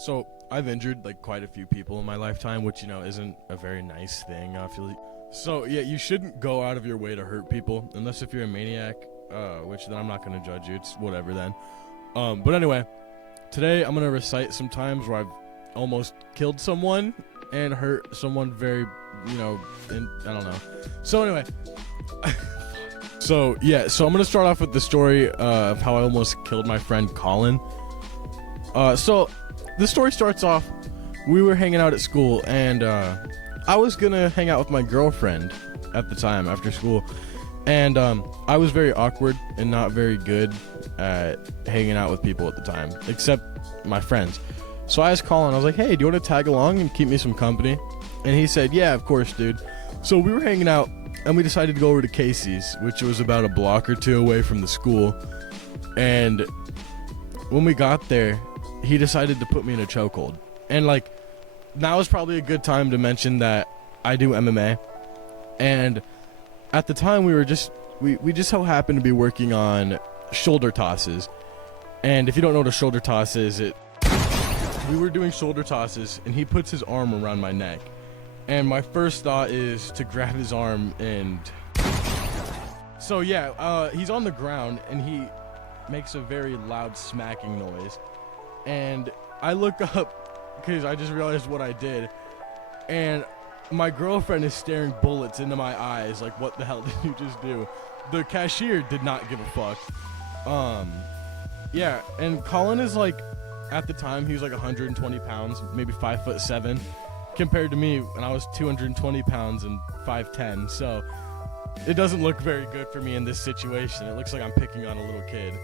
So I've injured like quite a few people in my lifetime, which isn't a very nice thing. I feel like. So yeah, you shouldn't go out of your way to hurt people, unless if you're a maniac, which then I'm not gonna judge you. It's whatever then. But anyway, today I'm gonna recite some times where I've almost killed someone and hurt someone very, and I don't know. So anyway. So I'm gonna start off with the story of how I almost killed my friend Colin. So the story starts off, we were hanging out at school, and I was gonna hang out with my girlfriend at the time after school, and I was very awkward and not very good at hanging out with people at the time, except my friends. So I asked Colin, I was like, hey, do you want to tag along and keep me some company? And he said, yeah, of course, dude. So we were hanging out, and we decided to go over to Casey's, which was about a block or two away from the school. And when we got there, he decided to put me in a chokehold. And now is probably a good time to mention that I do MMA. And at the time we just so happened to be working on shoulder tosses. And if you don't know what a shoulder toss is, we were doing shoulder tosses, and he puts his arm around my neck. And my first thought is to grab his arm and... So yeah, he's on the ground, and he makes a very loud smacking noise. And I look up, because I just realized what I did. And my girlfriend is staring bullets into my eyes, like, what the hell did you just do? The cashier did not give a fuck. Yeah, and Colin is at the time, he was 120 pounds, maybe 5'7", compared to me when I was 220 pounds and 5'10", so it doesn't look very good for me in this situation. It looks like I'm picking on a little kid.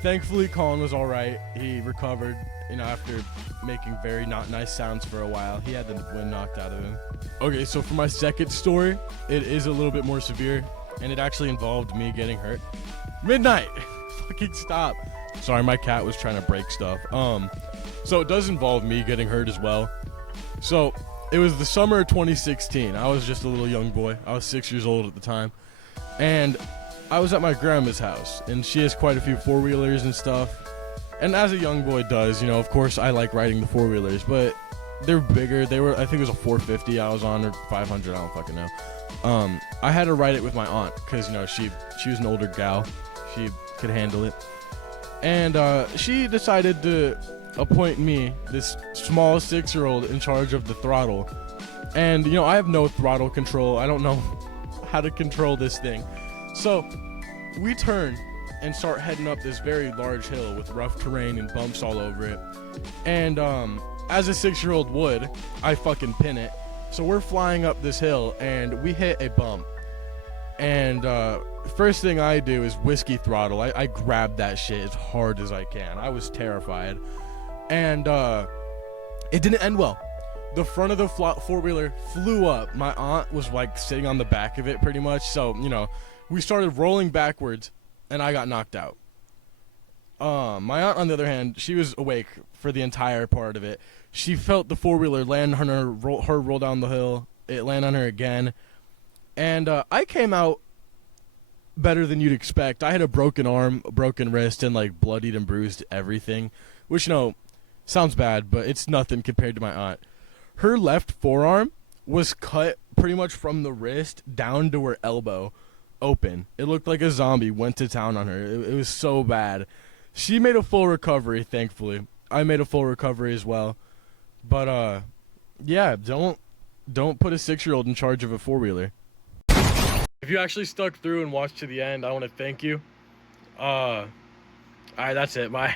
Thankfully, Colin was alright. He recovered, after making very not nice sounds for a while. He had the wind knocked out of him. Okay, so for my second story, it is a little bit more severe, and it actually involved me getting hurt. Midnight! Fucking stop. Sorry, my cat was trying to break stuff. So it does involve me getting hurt as well. So it was the summer of 2016. I was just a little young boy. I was 6 years old at the time. And I was at my grandma's house, and she has quite a few four-wheelers and stuff. And as a young boy does, of course I like riding the four-wheelers, but they're bigger. I think it was a 450 I was on, or 500, I don't fucking know. I had to ride it with my aunt, because, she was an older gal. She could handle it. And she decided to appoint me, this small 6-year-old, in charge of the throttle. And, I have no throttle control. I don't know how to control this thing. So we turn and start heading up this very large hill with rough terrain and bumps all over it. And as a 6-year-old would, I fucking pin it. So we're flying up this hill, and we hit a bump. And first thing I do is whiskey throttle. I grab that shit as hard as I can. I was terrified. And it didn't end well. The front of the four-wheeler flew up. My aunt was sitting on the back of it pretty much. So, we started rolling backwards, and I got knocked out. My aunt, on the other hand, she was awake for the entire part of it. She felt the four-wheeler land on her, roll down the hill. It land on her again. And I came out better than you'd expect. I had a broken arm, a broken wrist, and bloodied and bruised everything. Which, sounds bad, but it's nothing compared to my aunt. Her left forearm was cut pretty much from the wrist down to her elbow, open. It looked like a zombie went to town on her. It was so bad. She made a full recovery, thankfully. I made a full recovery as well. But, yeah, don't put a 6-year-old in charge of a four-wheeler. If you actually stuck through and watched to the end, I want to thank you. Alright, that's it. Bye.